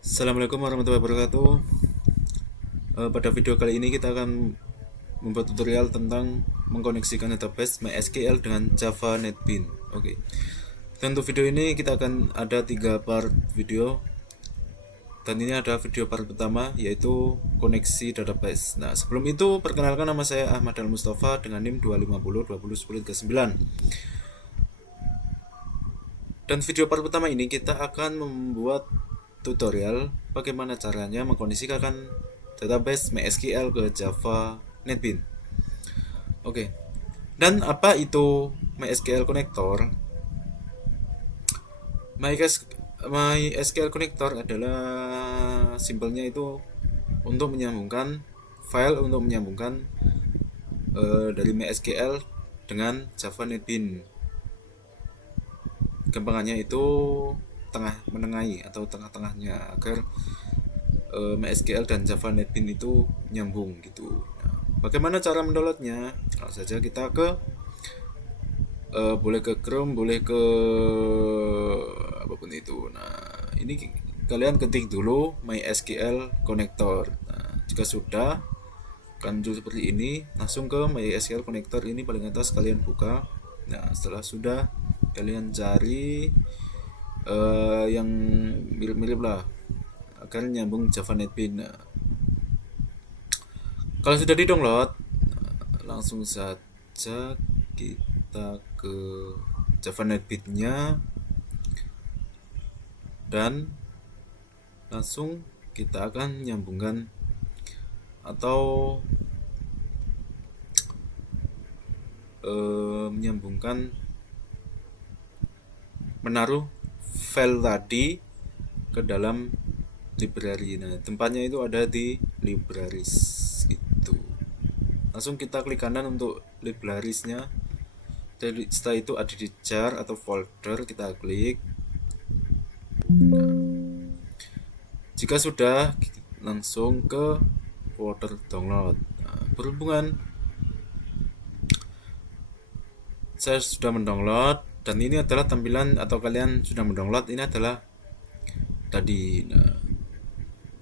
Assalamualaikum warahmatullahi wabarakatuh. Pada video kali ini kita akan membuat tutorial tentang mengkoneksikan database MySQL dengan Java NetBeans. Oke. Dan untuk video ini kita akan ada 3 part video. Dan ini ada video part pertama yaitu koneksi database. Nah, sebelum itu perkenalkan, nama saya Ahmad Al Mustafa dengan NIM 250201039. Dan video part pertama ini kita akan membuat tutorial bagaimana caranya mengkoneksikan database MySQL ke Java NetBeans. Oke. Dan apa itu MySQL Connector? MySQL Connector adalah simpelnya itu untuk menyambungkan file dari MySQL dengan Java NetBeans. Gampangannya itu menengahi atau tengah-tengahnya agar MySQL dan Java NetBeans itu nyambung gitu. Nah, bagaimana cara mendownloadnya? Langsung saja kita boleh ke Chrome, boleh ke apapun itu. Nah, ini kalian ketik dulu MySQL Connector. Nah, jika sudah akan muncul seperti ini, langsung ke MySQL Connector ini paling atas kalian buka. Nah, setelah sudah kalian cari yang mirip-mirip lah agar nyambung Java NetBeans. Nah, kalau sudah di-download, langsung saja kita ke Java NetBeans-nya dan langsung kita akan nyambungkan atau menaruh file tadi ke dalam library. Nah, tempatnya itu ada di libraries itu. Langsung kita klik kanan untuk librariesnya. Setelah itu ada di jar atau folder, kita klik. Nah, jika sudah, langsung ke folder download. Nah, berhubungan saya sudah mendownload dan ini adalah tampilan atau kalian sudah mendownload, ini adalah tadi. Nah,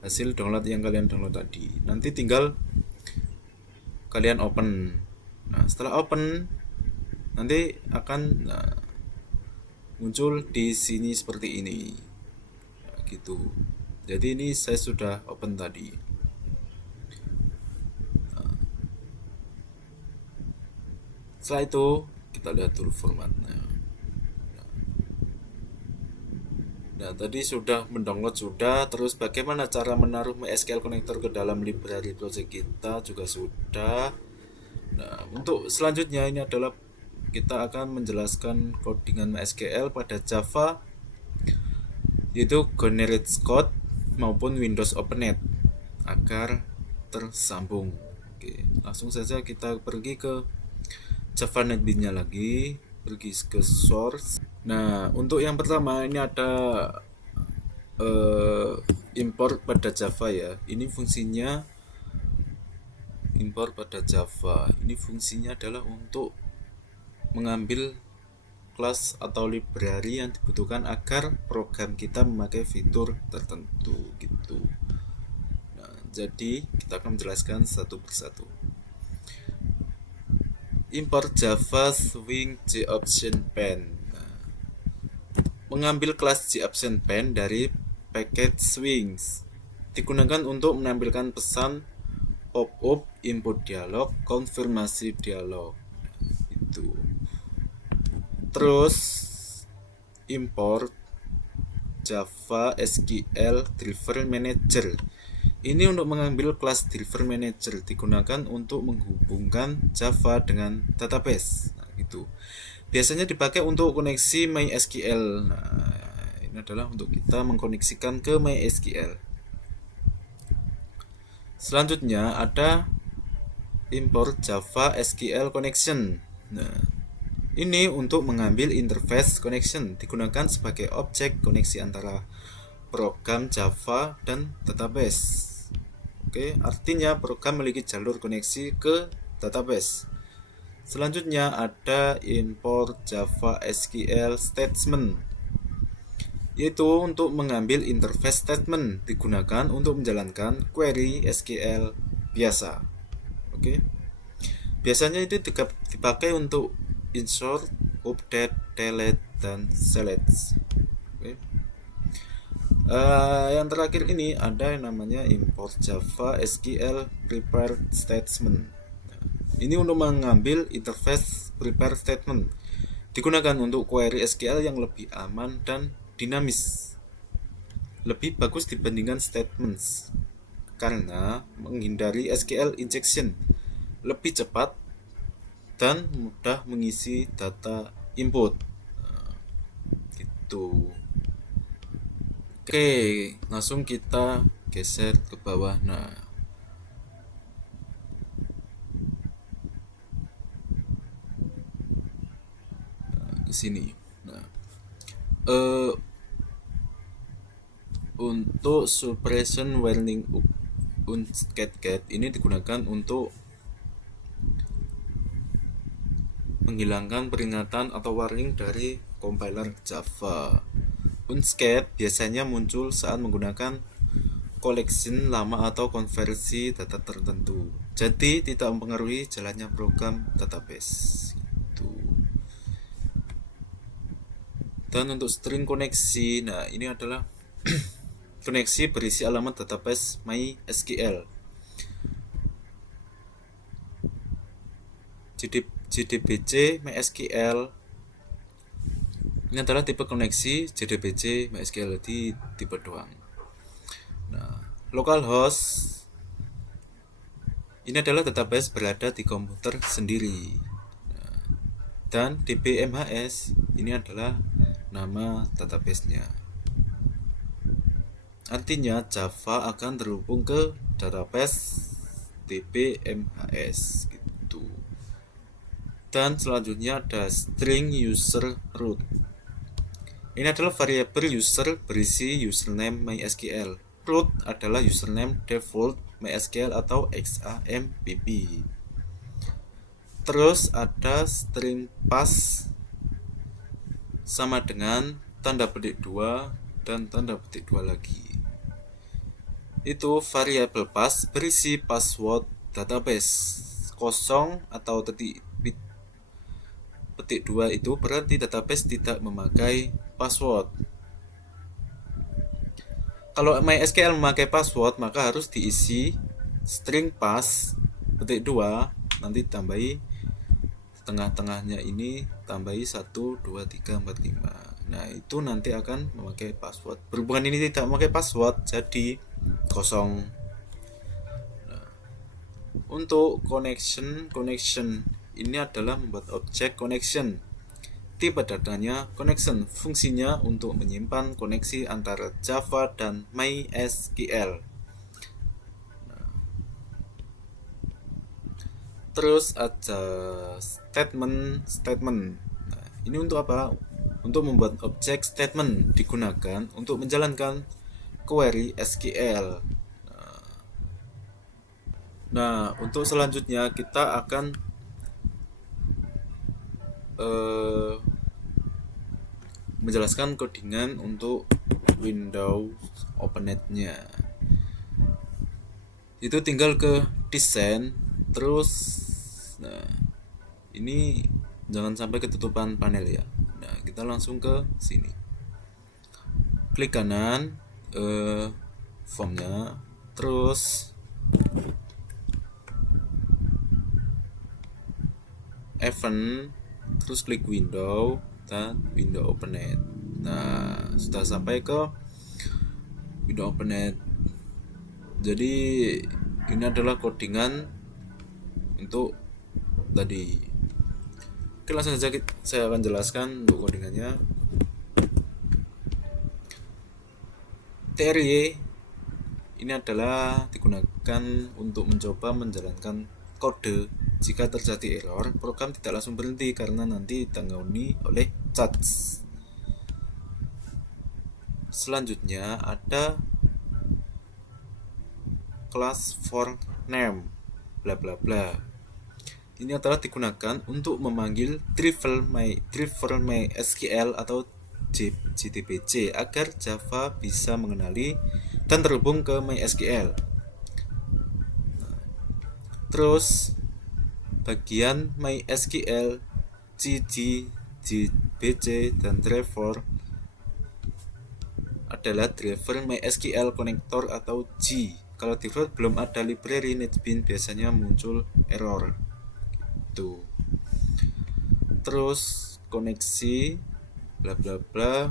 hasil download yang kalian download tadi. Nanti tinggal kalian open. Nah, setelah open nanti akan muncul di sini seperti ini. Nah, gitu. Jadi ini saya sudah open tadi. Nah, setelah itu kita lihat dulu formatnya. Nah, tadi sudah mendownload sudah, terus bagaimana cara menaruh MySQL Connector ke dalam library project kita juga sudah. Nah, untuk selanjutnya ini adalah kita akan menjelaskan codingan MySQL pada Java, yaitu Generate Code maupun Windows OpenNet agar tersambung. Oke, langsung saja kita pergi ke Java NetBeans-nya lagi, pergi ke source. Nah, untuk yang pertama ini ada import pada Java ya. Ini fungsinya import pada Java. Ini fungsinya adalah untuk mengambil kelas atau library yang dibutuhkan agar program kita memakai fitur tertentu gitu. Nah, jadi kita akan menjelaskan satu persatu. Import Java Swing JOptionPan. Nah, mengambil kelas JOptionPan dari paket Swings digunakan untuk menampilkan pesan pop-up, input dialog, konfirmasi dialog. Itu. Terus import Java SQL Driver Manager. Ini untuk mengambil kelas Driver Manager digunakan untuk menghubungkan Java dengan database. Nah, itu. Biasanya dipakai untuk koneksi MySQL. Nah, ini adalah untuk kita mengkoneksikan ke MySQL. Selanjutnya ada import Java SQL Connection. Nah, ini untuk mengambil interface connection digunakan sebagai objek koneksi antara program Java dan database. Oke, artinya program memiliki jalur koneksi ke database. Selanjutnya ada import Java SQL Statement. yaitu untuk mengambil interface statement digunakan untuk menjalankan query SQL biasa. Oke. Biasanya itu dipakai untuk insert, update, delete, dan select. Oke. Yang terakhir ini ada yang namanya import Java SQL prepare statement. Ini untuk mengambil interface prepare statement digunakan untuk query SQL yang lebih aman dan dinamis, lebih bagus dibandingkan statements karena menghindari SQL injection, lebih cepat dan mudah mengisi data input. Gitu. Oke, langsung kita geser ke bawah. Nah, ke sini. Nah, untuk suppression warning unscatted ini digunakan untuk menghilangkan peringatan atau warning dari compiler Java. Unscatted biasanya muncul saat menggunakan collection lama atau konversi data tertentu. Jadi tidak mempengaruhi jalannya program database. Gitu. Dan untuk string koneksi, nah ini adalah koneksi berisi alamat database MySQL. JDBC MySQL ini adalah tipe koneksi JDBC MySQL di tipe doang. Nah, localhost ini adalah database berada di komputer sendiri. Nah, dan DBMHS ini adalah nama database-nya. Artinya Java akan terhubung ke database DBMHS gitu. Dan selanjutnya ada string user root. Ini adalah variabel user berisi username MySQL. Root adalah username default MySQL atau XAMPP. Terus ada string pass sama dengan tanda petik 2 dan tanda petik 2 lagi. Itu variabel pass berisi password database. Kosong atau petik 2 itu berarti database tidak memakai password. Kalau MySQL memakai password, maka harus diisi string pass petik 2, nanti tambahi tengah-tengahnya ini, tambahi 1, 2, 3, 4, 5. Nah, itu nanti akan memakai password. Berhubungan ini tidak memakai password, jadi kosong. Nah, untuk connection ini adalah membuat objek connection. Tipe datanya connection, fungsinya untuk menyimpan koneksi antara Java dan MySQL. Nah, terus ada statement. Nah, ini untuk apa? Untuk membuat objek statement digunakan untuk menjalankan query SQL. Nah, untuk selanjutnya kita akan menjelaskan codingan untuk Windows OpenNet-nya. Itu tinggal ke desain, terus nah ini jangan sampai ketutupan panel ya. Nah, kita langsung ke sini. Klik kanan formnya, terus event, terus klik window dan window OpenNet. Nah, sudah sampai ke window OpenNet. Jadi ini adalah codingan untuk tadi. Oke, langsung saja saya akan jelaskan untuk codingannya. TRY ini adalah digunakan untuk mencoba menjalankan kode. Jika terjadi error, program tidak langsung berhenti karena nanti ditangani oleh charge. Selanjutnya ada class for name bla bla bla. Ini adalah digunakan untuk memanggil driver MySQL atau JDBC agar Java bisa mengenali dan terhubung ke MySQL. Terus bagian MySQL, JDBC dan driver adalah driver MySQL connector atau G. Kalau driver belum ada library NetBeans biasanya muncul error. Tuh. Terus koneksi bla bla bla.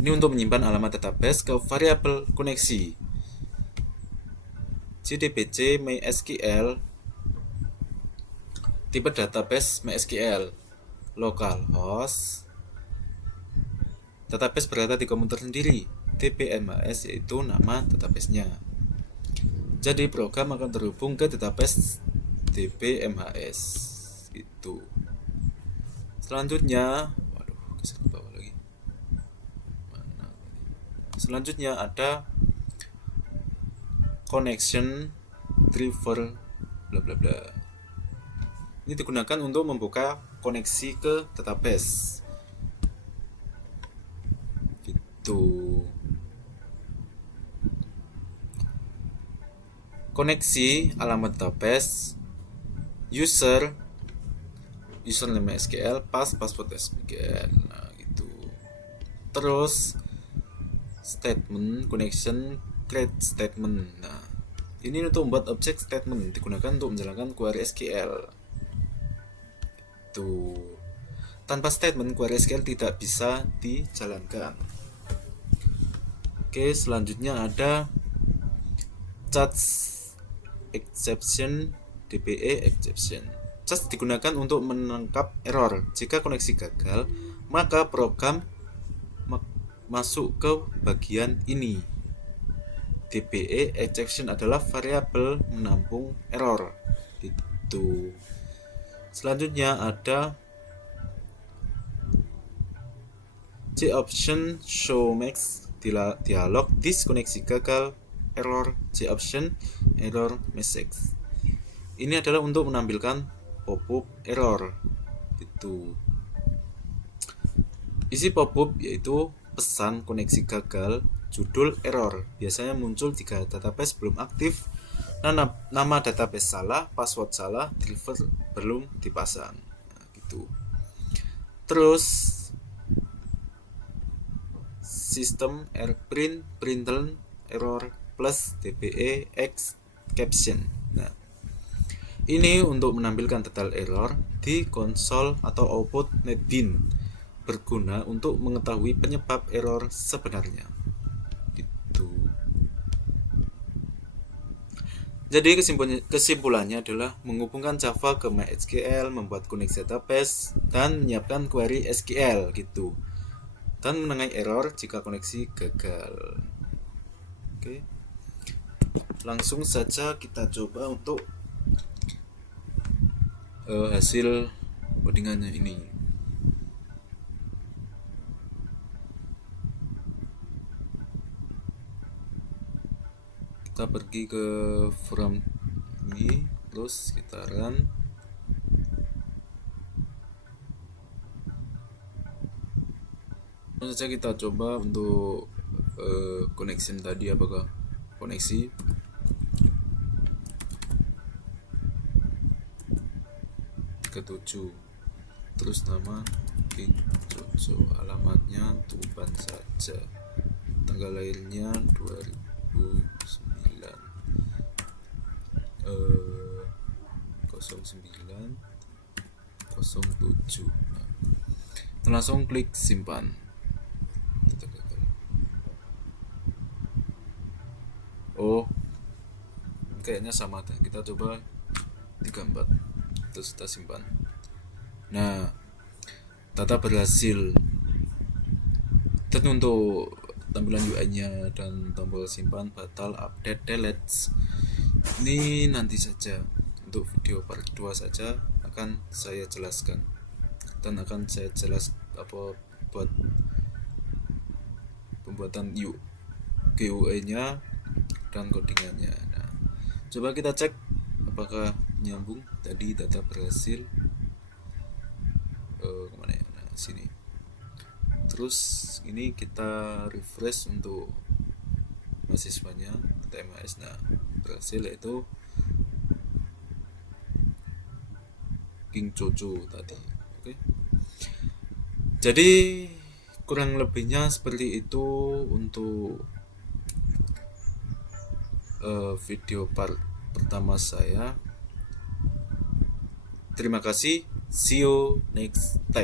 Ini untuk menyimpan alamat database ke variabel koneksi. JDBC MySQL tipe database MySQL localhost. Database berada di komputer sendiri. DBMHS yaitu nama databasenya. Jadi program akan terhubung ke database DBMHS itu. Selanjutnya, geser ke bawah lagi. Selanjutnya ada connection driver bla bla bla. Ini digunakan untuk membuka koneksi ke database. Gitu. Koneksi alamat database, username SQL, password SQL. Nah, gitu. Terus statement connection create statement. Nah, ini untuk membuat objek statement digunakan untuk menjalankan query SQL. Tuh. Tanpa statement query SQL tidak bisa dijalankan. Oke, selanjutnya ada charge exception, DBE exception. Charge digunakan untuk menangkap error. Jika koneksi gagal, maka program masuk ke bagian ini. DBE exception adalah variabel menampung error. Itu. Selanjutnya ada JOption show max dialog diskoneksi gagal error JOption error message. Ini adalah untuk menampilkan pop-up error. Itu. Isi pop-up yaitu pesan koneksi gagal, judul error. Biasanya muncul jika database belum aktif, nama database salah, password salah, driver belum dipasang. Nah, gitu. Terus sistem println error plus DBE exception. Nah, ini untuk menampilkan detail error di konsol atau output NetBeans, berguna untuk mengetahui penyebab error sebenarnya. Gitu. Jadi kesimpulannya adalah menghubungkan Java ke MySQL, membuat koneksi database, dan menyiapkan query SQL gitu. Dan menengahi error jika koneksi gagal. Oke. Langsung saja kita coba untuk hasil codingannya ini. Kita pergi ke from ini, terus kita run. Langsung saja kita coba untuk connection tadi, apakah koneksi. Ke-7, terus nama Jojo, alamatnya Tuban saja, tanggal lahirnya 2009 0907. Nah, langsung klik simpan. Oh, kayaknya sama, kita coba 34, terus kita simpan. Nah, data berhasil. Dan untuk tampilan UI-nya dan tombol simpan, batal, update, delete, ini nanti saja. Untuk video part 2 saja akan saya jelaskan, dan akan saya jelas buat pembuatan GUI-nya dan codingannya. Nah, coba kita cek apakah nyambung. Tadi data berhasil kemana ya? Nah, sini. terus ini kita refresh untuk mahasiswanya TMHS. Nah, berhasil, yaitu King Jojo tadi. Oke. Jadi kurang lebihnya seperti itu untuk video part pertama saya. Terima kasih. See you next time.